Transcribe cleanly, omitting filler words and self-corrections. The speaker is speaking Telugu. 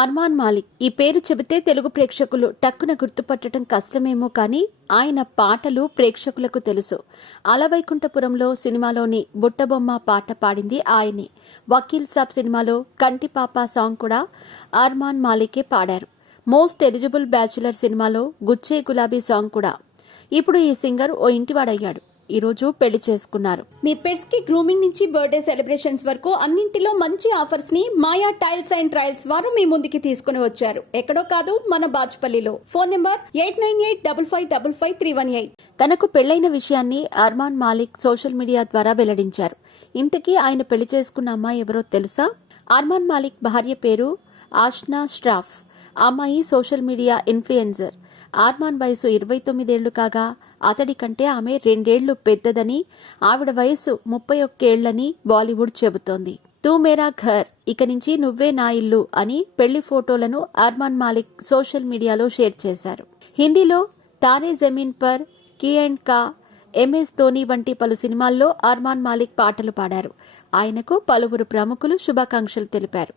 అర్మాన్ మాలిక్ ఈ పేరు చెబితే తెలుగు ప్రేక్షకులు టక్కున గుర్తుపట్టడం కష్టమేమో కానీ ఆయన పాటలు ప్రేక్షకులకు తెలుసు. అలవైకుంఠపురంలో సినిమాలోని బుట్టబొమ్మ పాట పాడింది ఆయనే. వకీల్ సాబ్ సినిమాలో కంటిపాప సాంగ్ కూడా అర్మాన్ మాలికే పాడారు. మోస్ట్ ఎలిజిబుల్ బ్యాచులర్ సినిమాలో గుచ్చే గులాబీ సాంగ్ కూడా. ఇప్పుడు ఈ సింగర్ ఓ ఇంటివాడయ్యాడు. ఈ రోజు పెళ్లి చేసుకున్నారు. మీ పెట్స్ కి గ్రూమింగ్ నుంచి బర్త్డే సెలబ్రేషన్స్ వరకు అన్నింటిలో మంచి ఆఫర్స్ ని మాయా టైల్స్ అండ్ ట్రయల్స్ వారు మీ ముందుకి తీసుకుని వచ్చారు. ఎక్కడో కాదు, మన బాజ్పల్లిలో. Phone number 8985555318. తనకు పెళ్లైన విషయాన్ని అర్మాన్ మాలిక్ సోషల్ మీడియా ద్వారా వెల్లడించారు. ఇంతకీ ఆయన పెళ్లి చేసుకున్న అమ్మాయి ఎవరో తెలుసా? అర్మాన్ మాలిక్ భార్య పేరు ఆష్నా ష్రాఫ్. అమ్మాయి సోషల్ మీడియా ఇన్ఫ్లుయెన్సర్. అర్మాన్ వయసు 29 ఏళ్లు కాగా అతడి కంటే ఆమె 2 ఏళ్లు పెద్దదని, ఆవిడ వయసు 31 ఏళ్లని బాలీవుడ్ చెబుతోంది. తూ మేరా ఘర్, ఇక నుంచి నువ్వే నా ఇల్లు అని పెళ్లి ఫోటోలను అర్మాన్ మాలిక్ సోషల్ మీడియాలో షేర్ చేశారు. హిందీలో Taare Zameen per, key and కా, MS ధోని వంటి పలు సినిమాల్లో అర్మాన్ మాలిక్ పాటలు పాడారు. ఆయనకు పలువురు ప్రముఖులు శుభాకాంక్షలు తెలిపారు.